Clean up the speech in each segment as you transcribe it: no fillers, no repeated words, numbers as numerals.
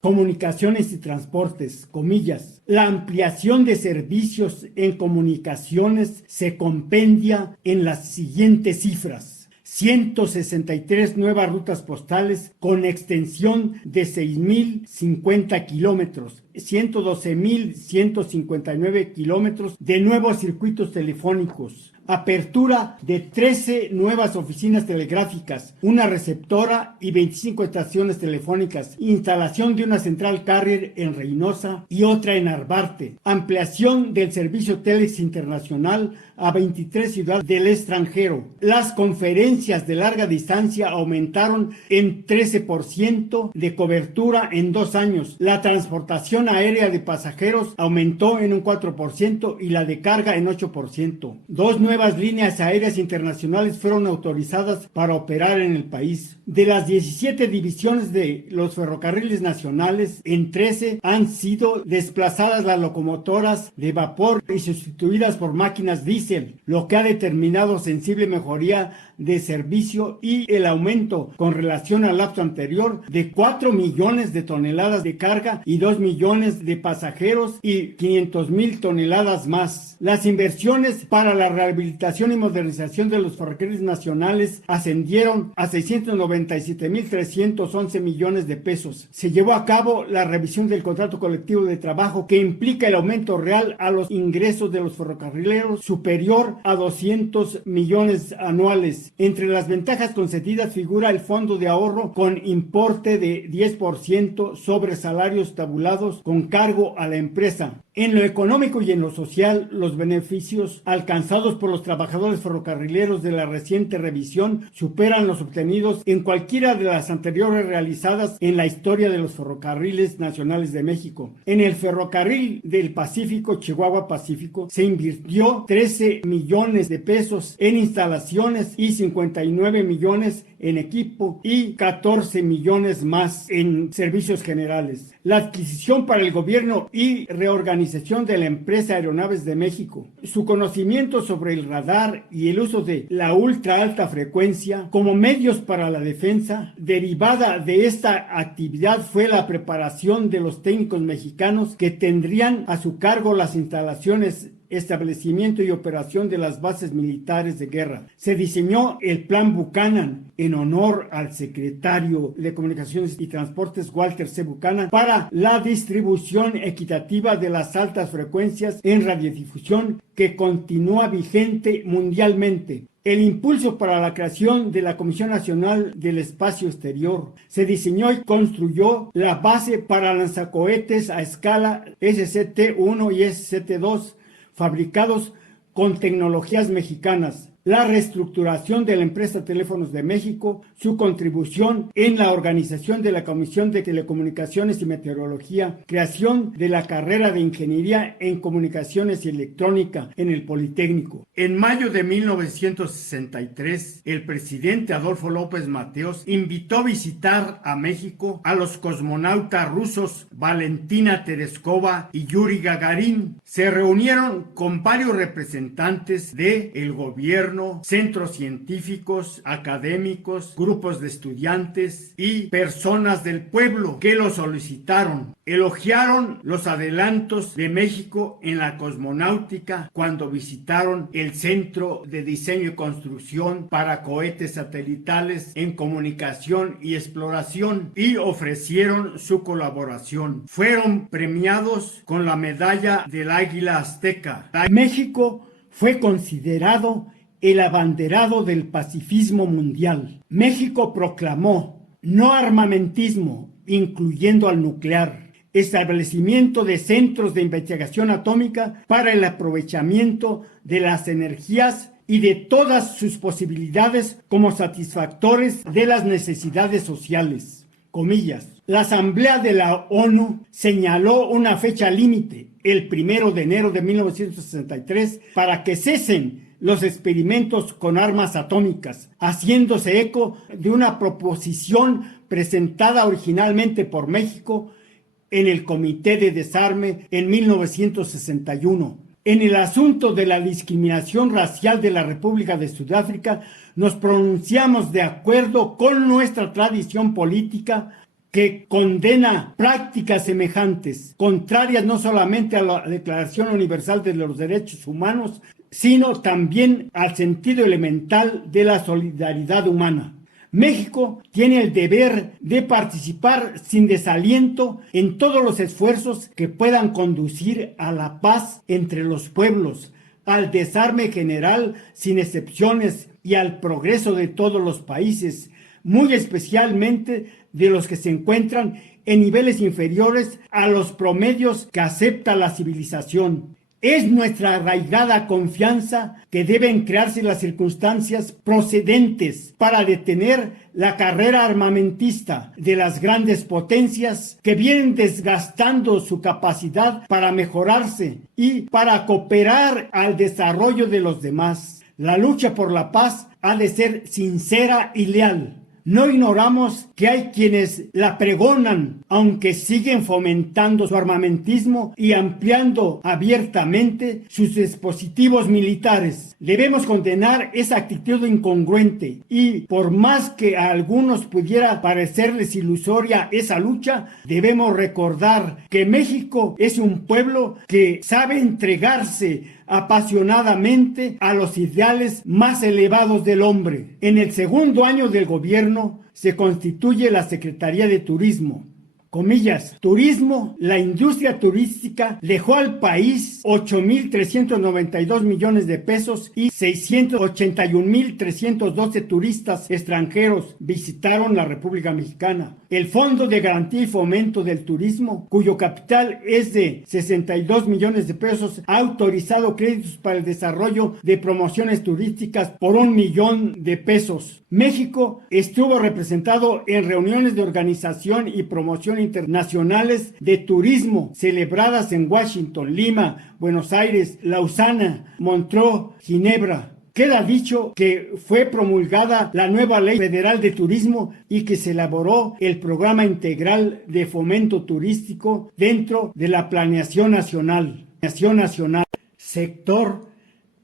Comunicaciones y transportes, comillas. La ampliación de servicios en comunicaciones se compendia en las siguientes cifras: 163 nuevas rutas postales con extensión de 6.050 kilómetros, 112.159 kilómetros de nuevos circuitos telefónicos, apertura de 13 nuevas oficinas telegráficas, una receptora y 25 estaciones telefónicas, instalación de una central carrier en Reynosa y otra en Arbarte, ampliación del servicio Telex Internacional a 23 ciudades del extranjero. Las conferencias de larga distancia aumentaron en 13% de cobertura en 2 años. La transportación aérea de pasajeros aumentó en un 4% y la de carga en 8%. 2 nuevas líneas aéreas internacionales fueron autorizadas para operar en el país. De las 17 divisiones de los ferrocarriles nacionales, en 13 han sido desplazadas las locomotoras de vapor y sustituidas por máquinas diésel, lo que ha determinado sensible mejoría de servicio y el aumento con relación al lapso anterior de 4 millones de toneladas de carga y 2 millones de pasajeros y 500,000 toneladas más. Las inversiones para la rehabilitación y modernización de los ferrocarriles nacionales ascendieron a 697,311 millones de pesos. Se llevó a cabo la revisión del contrato colectivo de trabajo que implica el aumento real a los ingresos de los ferrocarrileros superior a 200 millones anuales. Entre las ventajas concedidas figura el fondo de ahorro con importe de 10% sobre salarios tabulados con cargo a la empresa. En lo económico y en lo social, los beneficios alcanzados por los trabajadores ferrocarrileros de la reciente revisión superan los obtenidos en cualquiera de las anteriores realizadas en la historia de los ferrocarriles nacionales de México. En el ferrocarril del Pacífico, Chihuahua-Pacífico, se invirtió 13 millones de pesos en instalaciones y 59 millones en equipo y 14 millones más en servicios generales. La adquisición para el gobierno y reorganización de la empresa Aeronaves de México, su conocimiento sobre el radar y el uso de la ultra alta frecuencia como medios para la defensa, derivada de esta actividad fue la preparación de los técnicos mexicanos que tendrían a su cargo las instalaciones, establecimiento y operación de las bases militares de guerra. Se diseñó el Plan Buchanan en honor al secretario de Comunicaciones y Transportes Walter C. Buchanan para la distribución equitativa de las altas frecuencias en radiodifusión que continúa vigente mundialmente. El impulso para la creación de la Comisión Nacional del Espacio Exterior. Se diseñó y construyó la base para lanzacohetes a escala SCT-1 y SCT-2 fabricados con tecnologías mexicanas. La reestructuración de la empresa Teléfonos de México, su contribución en la organización de la Comisión de Telecomunicaciones y Meteorología, creación de la carrera de Ingeniería en Comunicaciones y Electrónica en el Politécnico. En mayo de 1963, el presidente Adolfo López Mateos invitó a visitar a México a los cosmonautas rusos Valentina Tereskova y Yuri Gagarin. Se reunieron con varios representantes del gobierno, centros científicos, académicos, grupos de estudiantes y personas del pueblo que lo solicitaron. Elogiaron los adelantos de México en la cosmonáutica cuando visitaron el Centro de Diseño y Construcción para Cohetes Satelitales en Comunicación y Exploración y ofrecieron su colaboración. Fueron premiados con la Medalla del Águila Azteca. México fue considerado el abanderado del pacifismo mundial. México proclamó no armamentismo, incluyendo al nuclear, establecimiento de centros de investigación atómica para el aprovechamiento de las energías y de todas sus posibilidades como satisfactores de las necesidades sociales. Comillas. La Asamblea de la ONU señaló una fecha límite, el 1 de enero de 1963, para que cesen los experimentos con armas atómicas, haciéndose eco de una proposición presentada originalmente por México en el Comité de Desarme en 1961. En el asunto de la discriminación racial de la República de Sudáfrica, nos pronunciamos de acuerdo con nuestra tradición política que condena prácticas semejantes, contrarias no solamente a la Declaración Universal de los Derechos Humanos, sino también al sentido elemental de la solidaridad humana. México tiene el deber de participar sin desaliento en todos los esfuerzos que puedan conducir a la paz entre los pueblos, al desarme general sin excepciones y al progreso de todos los países, muy especialmente de los que se encuentran en niveles inferiores a los promedios que acepta la civilización. Es nuestra arraigada confianza que deben crearse las circunstancias procedentes para detener la carrera armamentista de las grandes potencias que vienen desgastando su capacidad para mejorarse y para cooperar al desarrollo de los demás. La lucha por la paz ha de ser sincera y leal. No ignoramos que hay quienes la pregonan, aunque siguen fomentando su armamentismo y ampliando abiertamente sus dispositivos militares. Debemos condenar esa actitud incongruente y, por más que a algunos pudiera parecerles ilusoria esa lucha, debemos recordar que México es un pueblo que sabe entregarse apasionadamente a los ideales más elevados del hombre. En el segundo año del gobierno se constituye la Secretaría de Turismo. Comillas, turismo, la industria turística dejó al país 8.392 millones de pesos y 681.312 turistas extranjeros visitaron la República Mexicana. El Fondo de Garantía y Fomento del Turismo, cuyo capital es de 62 millones de pesos, ha autorizado créditos para el desarrollo de promociones turísticas por 1 millón de pesos. México estuvo representado en reuniones de organización y promoción internacionales de turismo celebradas en Washington, Lima, Buenos Aires, Lausana, Montreux, Ginebra. Queda dicho que fue promulgada la nueva Ley Federal de Turismo y que se elaboró el Programa Integral de Fomento Turístico dentro de la Planeación Nacional. Sector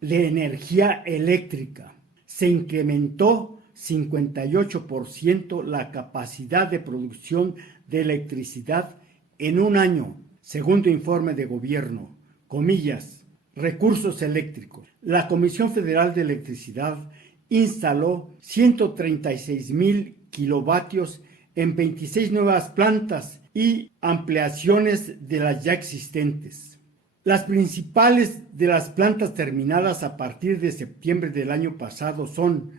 de energía eléctrica. Se incrementó 58% la capacidad de producción de electricidad en un año, segundo informe de gobierno. Comillas, recursos eléctricos. La Comisión Federal de Electricidad instaló 136,000 kilovatios en 26 nuevas plantas y ampliaciones de las ya existentes. Las principales de las plantas terminadas a partir de septiembre del año pasado son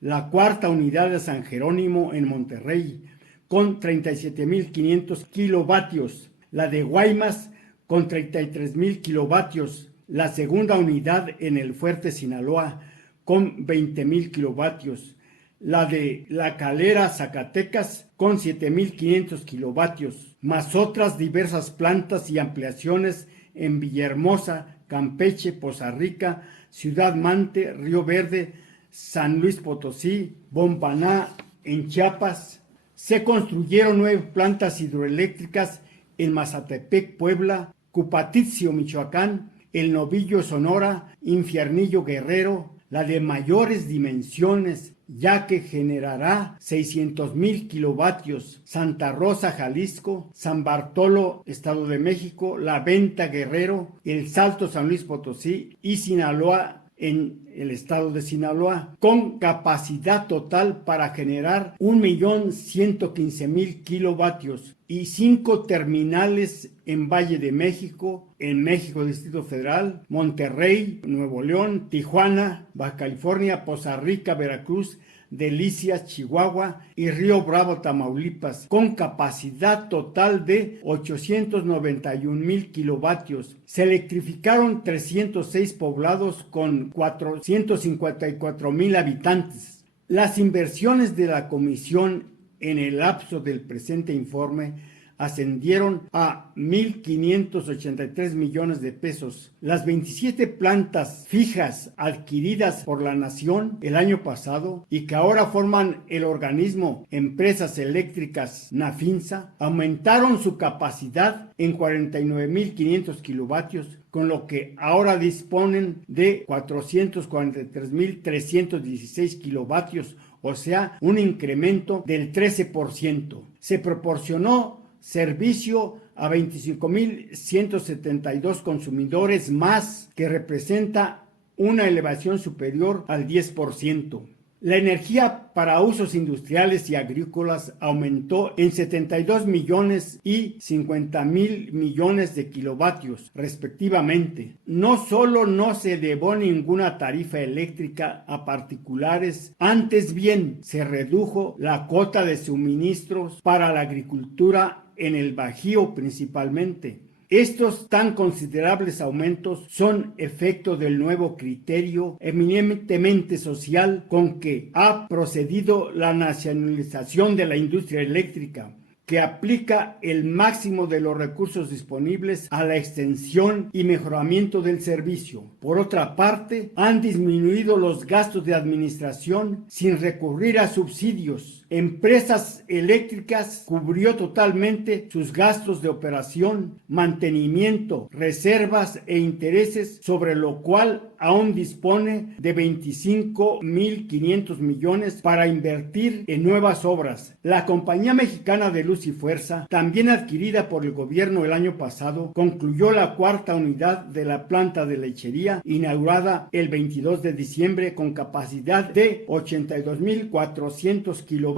la cuarta unidad de San Jerónimo en Monterrey, con 37,500 kilovatios, la de Guaymas, con 33,000 kilovatios, la segunda unidad en el Fuerte Sinaloa, con 20,000 kilovatios, la de La Calera, Zacatecas, con 7,500 kilovatios, más otras diversas plantas y ampliaciones en Villahermosa, Campeche, Poza Rica, Ciudad Mante, Río Verde, San Luis Potosí, Bompaná, en Chiapas. Se construyeron 9 plantas hidroeléctricas en Mazatepec, Puebla, Cupatizio, Michoacán, El Novillo, Sonora, Infiernillo, Guerrero, la de mayores dimensiones, ya que generará 600,000 kilovatios, Santa Rosa, Jalisco, San Bartolo, Estado de México, La Venta, Guerrero, El Salto, San Luis Potosí y Sinaloa, en el estado de Sinaloa, con capacidad total para generar 1,115,000 kilovatios y 5 terminales en Valle de México, en México Distrito Federal, Monterrey, Nuevo León, Tijuana, Baja California, Poza Rica, Veracruz, Delicias, Chihuahua y Río Bravo, Tamaulipas, con capacidad total de 891,000 kilovatios. Se electrificaron 306 poblados con 454,000 habitantes. Las inversiones de la Comisión en el lapso del presente informe ascendieron a 1,583 millones de pesos. Las 27 plantas fijas adquiridas por la Nación el año pasado y que ahora forman el organismo Empresas Eléctricas Nafinsa aumentaron su capacidad en 49,500 kilovatios, con lo que ahora disponen de 443,316 kilovatios o sea, un incremento del 13%. Se proporcionó servicio a 25.172 consumidores más, que representa una elevación superior al 10%. La energía para usos industriales y agrícolas aumentó en 72 millones y 50.000 millones de kilovatios, respectivamente. No solo no se elevó ninguna tarifa eléctrica a particulares, antes bien se redujo la cuota de suministros para la agricultura en el Bajío principalmente. Estos tan considerables aumentos son efecto del nuevo criterio eminentemente social con que ha procedido la nacionalización de la industria eléctrica, que aplica el máximo de los recursos disponibles a la extensión y mejoramiento del servicio. Por otra parte, han disminuido los gastos de administración sin recurrir a subsidios. Empresas Eléctricas cubrió totalmente sus gastos de operación, mantenimiento, reservas e intereses, sobre lo cual aún dispone de 25.500 millones para invertir en nuevas obras. La Compañía Mexicana de Luz y Fuerza, también adquirida por el gobierno el año pasado, concluyó la cuarta unidad de la planta de lechería, inaugurada el 22 de diciembre con capacidad de 82.400 kilovatios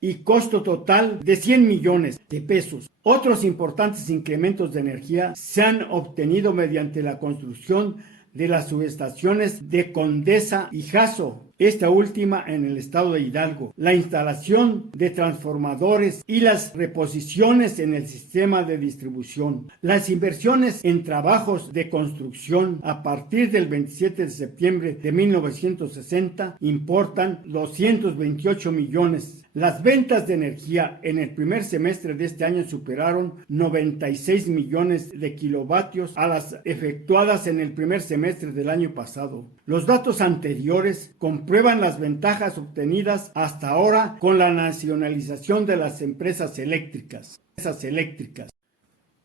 y costo total de 100 millones de pesos. Otros importantes incrementos de energía se han obtenido mediante la construcción de las subestaciones de Condesa y Jaso, esta última en el estado de Hidalgo, la instalación de transformadores y las reposiciones en el sistema de distribución. Las inversiones en trabajos de construcción a partir del 27 de septiembre de 1960 importan 228 millones. Las ventas de energía en el primer semestre de este año superaron 96 millones de kilovatios a las efectuadas en el primer semestre del año pasado. Los datos anteriores comprueban las ventajas obtenidas hasta ahora con la nacionalización de las empresas eléctricas.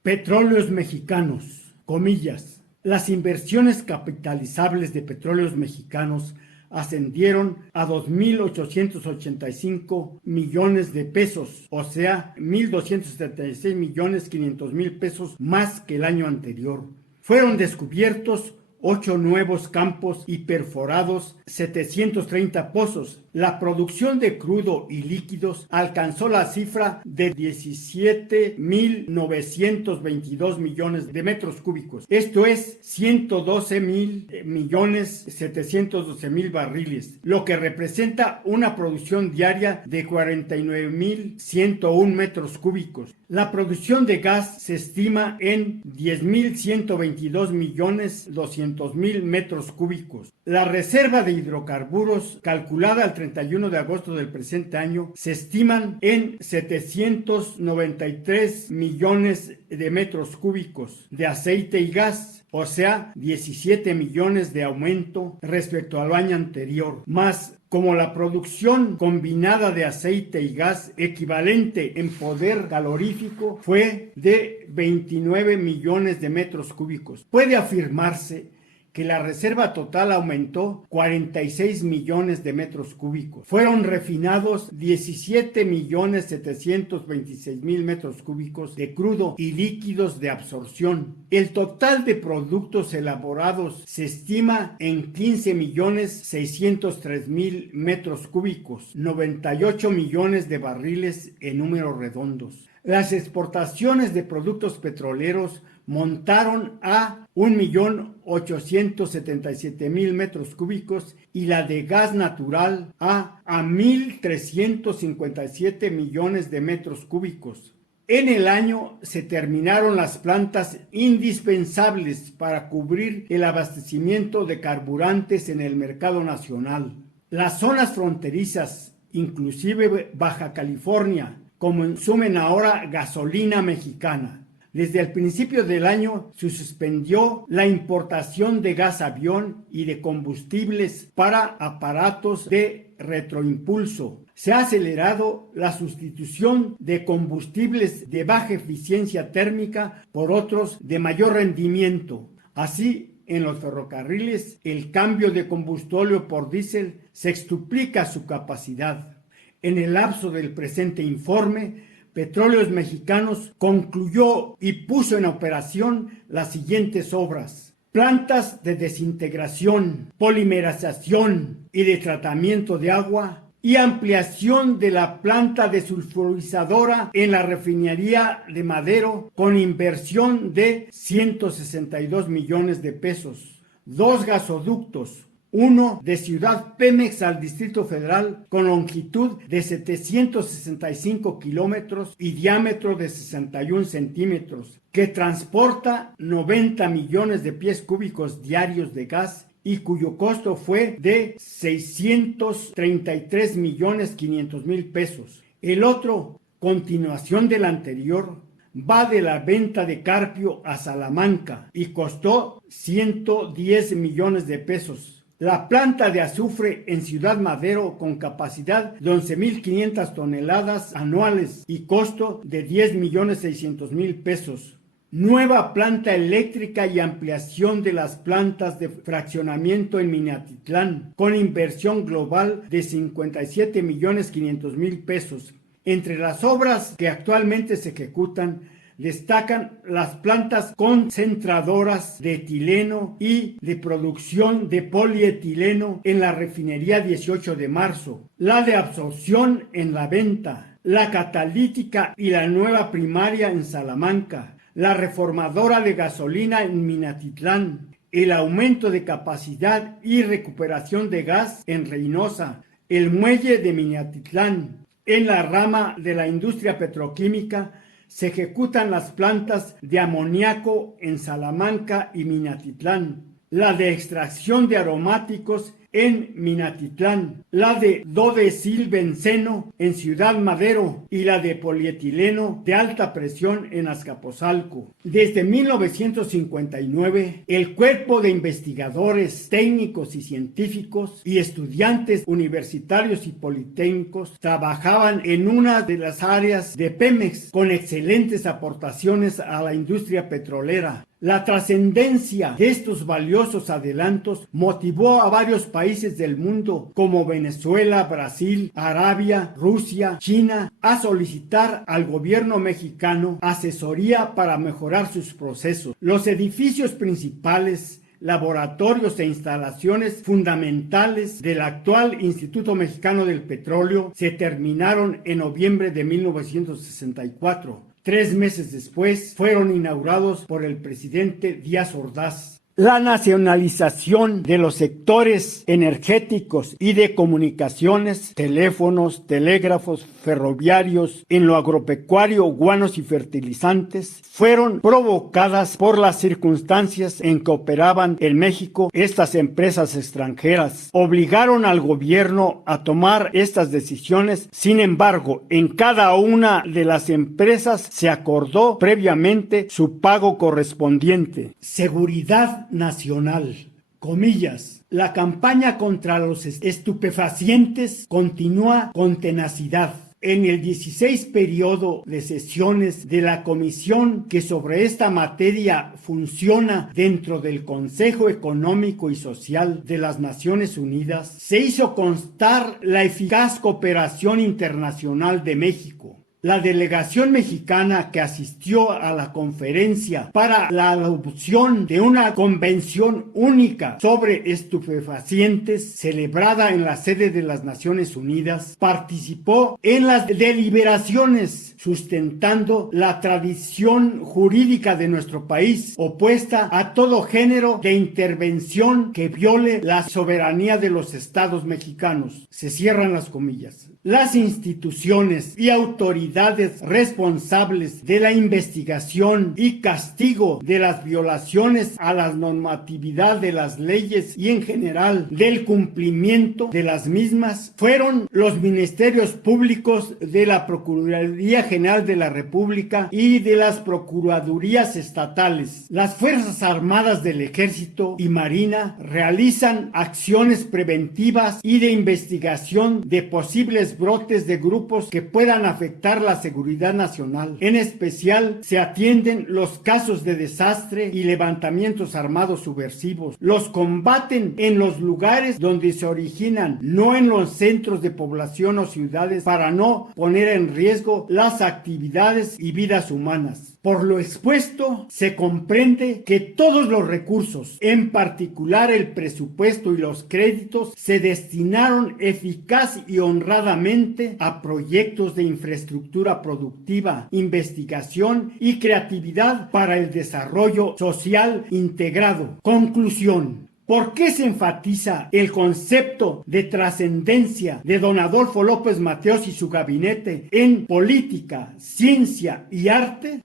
Petróleos Mexicanos, comillas. Las inversiones capitalizables de Petróleos Mexicanos ascendieron a 2.885 millones de pesos, o sea, 1.276.500.000 pesos más que el año anterior. Fueron descubiertos 8 nuevos campos y perforados 730 pozos. La producción de crudo y líquidos alcanzó la cifra de 17.922 millones de metros cúbicos. Esto es 112.712.000 barriles, lo que representa una producción diaria de 49.101 metros cúbicos. La producción de gas se estima en 10.122.200.000 metros cúbicos. La reserva de hidrocarburos, calculada al 31 de agosto del presente año, se estiman en 793 millones de metros cúbicos de aceite y gas, o sea, 17 millones de aumento respecto al año anterior, más como la producción combinada de aceite y gas equivalente en poder calorífico fue de 29 millones de metros cúbicos. Puede afirmarse que la reserva total aumentó 46 millones de metros cúbicos. Fueron refinados 17.726.000 metros cúbicos de crudo y líquidos de absorción. El total de productos elaborados se estima en 15.603.000 metros cúbicos, 98 millones de barriles en números redondos. Las exportaciones de productos petroleros montaron a 1.877.000 metros cúbicos y la de gas natural a 1.357 millones de metros cúbicos. En el año se terminaron las plantas indispensables para cubrir el abastecimiento de carburantes en el mercado nacional. Las zonas fronterizas, inclusive Baja California, consumen ahora gasolina mexicana. Desde el principio del año se suspendió la importación de gas avión y de combustibles para aparatos de retroimpulso. Se ha acelerado la sustitución de combustibles de baja eficiencia térmica por otros de mayor rendimiento. Así, en los ferrocarriles, el cambio de combustóleo por diésel sextuplica su capacidad. En el lapso del presente informe, Petróleos Mexicanos concluyó y puso en operación las siguientes obras: plantas de desintegración, polimerización y de tratamiento de agua, y ampliación de la planta desulfurizadora en la refinería de Madero con inversión de 162 millones de pesos. 2 gasoductos, uno de Ciudad Pemex al Distrito Federal con longitud de 765 kilómetros y diámetro de 61 centímetros, que transporta 90 millones de pies cúbicos diarios de gas y cuyo costo fue de 633.500.000 pesos. El otro, continuación del anterior, va de la venta de Carpio a Salamanca y costó 110 millones de pesos. La planta de azufre en Ciudad Madero con capacidad de 11.500 toneladas anuales y costo de 10.600.000 pesos. Nueva planta eléctrica y ampliación de las plantas de fraccionamiento en Minatitlán con inversión global de 57.500.000 pesos. Entre las obras que actualmente se ejecutan, destacan las plantas concentradoras de etileno y de producción de polietileno en la refinería 18 de marzo, la de absorción en La Venta, la catalítica y la nueva primaria en Salamanca, la reformadora de gasolina en Minatitlán, el aumento de capacidad y recuperación de gas en Reynosa, el muelle de Minatitlán. En la rama de la industria petroquímica se ejecutan las plantas de amoníaco en Salamanca y Minatitlán, la de extracción de aromáticos en Minatitlán, la de dodesilbenceno en Ciudad Madero y la de polietileno de alta presión en Azcapotzalco. Desde 1959, el cuerpo de investigadores, técnicos y científicos y estudiantes universitarios y politécnicos trabajaban en una de las áreas de Pemex con excelentes aportaciones a la industria petrolera. La trascendencia de estos valiosos adelantos motivó a varios países del mundo, como Venezuela, Brasil, Arabia, Rusia, China, a solicitar al gobierno mexicano asesoría para mejorar sus procesos. Los edificios principales, laboratorios e instalaciones fundamentales del actual Instituto Mexicano del Petróleo se terminaron en noviembre de 1964. 3 meses después fueron inaugurados por el presidente Díaz Ordaz. La nacionalización de los sectores energéticos y de comunicaciones, teléfonos, telégrafos, ferroviarios, en lo agropecuario, guanos y fertilizantes, fueron provocadas por las circunstancias en que operaban en México estas empresas extranjeras. Obligaron al gobierno a tomar estas decisiones. Sin embargo, en cada una de las empresas se acordó previamente su pago correspondiente. Seguridad nacional. Comillas. La campaña contra los estupefacientes continúa con tenacidad. En el 16 periodo de sesiones de la comisión que sobre esta materia funciona dentro del Consejo Económico y Social de las Naciones Unidas, se hizo constar la eficaz cooperación internacional de México. La delegación mexicana que asistió a la conferencia para la adopción de una convención única sobre estupefacientes celebrada en la sede de las Naciones Unidas participó en las deliberaciones sustentando la tradición jurídica de nuestro país opuesta a todo género de intervención que viole la soberanía de los estados mexicanos. Se cierran las comillas. Las instituciones y autoridades responsables de la investigación y castigo de las violaciones a la normatividad de las leyes y en general del cumplimiento de las mismas fueron los ministerios públicos de la Procuraduría General de la República y de las Procuradurías estatales. Las Fuerzas Armadas del Ejército y Marina realizan acciones preventivas y de investigación de posibles brotes de grupos que puedan afectar garantizar la seguridad nacional. En especial, se atienden los casos de desastre y levantamientos armados subversivos. Los combaten en los lugares donde se originan, no en los centros de población o ciudades, para no poner en riesgo las actividades y vidas humanas. Por lo expuesto, se comprende que todos los recursos, en particular el presupuesto y los créditos, se destinaron eficaz y honradamente a proyectos de infraestructura productiva, investigación y creatividad para el desarrollo social integrado. Conclusión. ¿Por qué se enfatiza el concepto de trascendencia de don Adolfo López Mateos y su gabinete en política, ciencia y arte?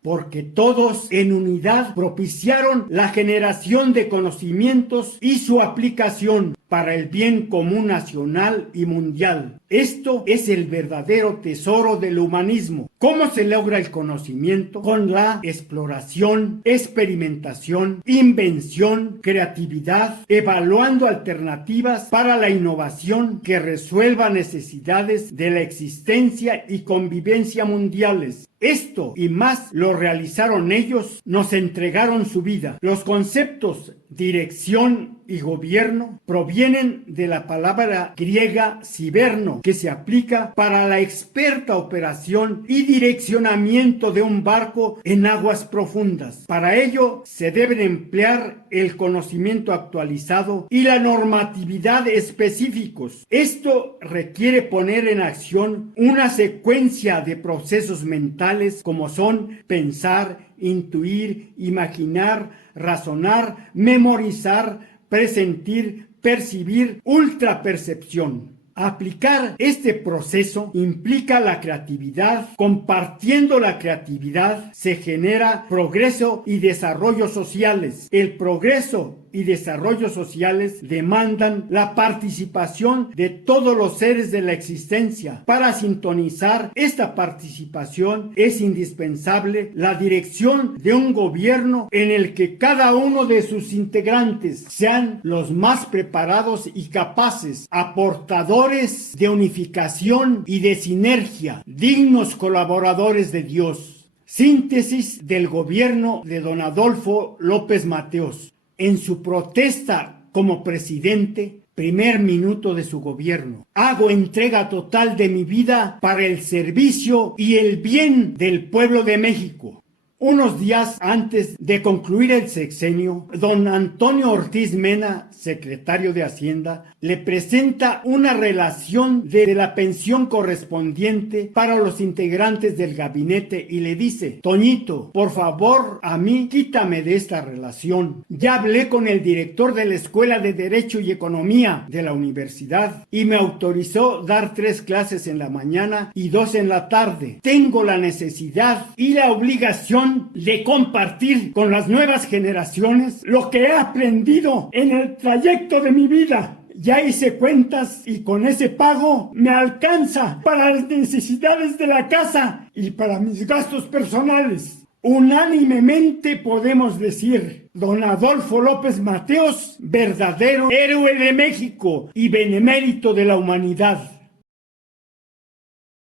Porque todos en unidad propiciaron la generación de conocimientos y su aplicación para el bien común nacional y mundial. Esto es el verdadero tesoro del humanismo. ¿Cómo se logra el conocimiento? Con la exploración, experimentación, invención, creatividad, evaluando alternativas para la innovación que resuelva necesidades de la existencia y convivencia mundiales. Esto y más lo realizaron ellos, nos entregaron su vida. Los conceptos dirección y gobierno provienen de la palabra griega ciberno, que se aplica para la experta operación y direccionamiento de un barco en aguas profundas. Para ello se deben emplear el conocimiento actualizado y la normatividad específicos. Esto requiere poner en acción una secuencia de procesos mentales como son pensar, intuir, imaginar, razonar, memorizar, presentir, percibir, ultrapercepción. Aplicar este proceso implica la creatividad. Compartiendo la creatividad se genera progreso y desarrollo sociales. El progreso y desarrollo sociales demandan la participación de todos los seres de la existencia. Para sintonizar esta participación es indispensable la dirección de un gobierno en el que cada uno de sus integrantes sean los más preparados y capaces, aportadores de unificación y de sinergia, dignos colaboradores de Dios. Síntesis del gobierno de don Adolfo López Mateos. En su protesta como presidente, primer minuto de su gobierno. Hago entrega total de mi vida para el servicio y el bien del pueblo de México. Unos días antes de concluir el sexenio, don Antonio Ortiz Mena, secretario de Hacienda, le presenta una relación de la pensión correspondiente para los integrantes del gabinete y le dice: Toñito, por favor, a mí quítame de esta relación. Ya hablé con el director de la Escuela de Derecho y Economía de la universidad y me autorizó dar 3 clases en la mañana y 2 en la tarde. Tengo la necesidad y la obligación de compartir con las nuevas generaciones lo que he aprendido en el trayecto de mi vida. Ya hice cuentas y con ese pago me alcanza para las necesidades de la casa y para mis gastos personales. Unánimemente podemos decir: don Adolfo López Mateos, verdadero héroe de México y benemérito de la humanidad.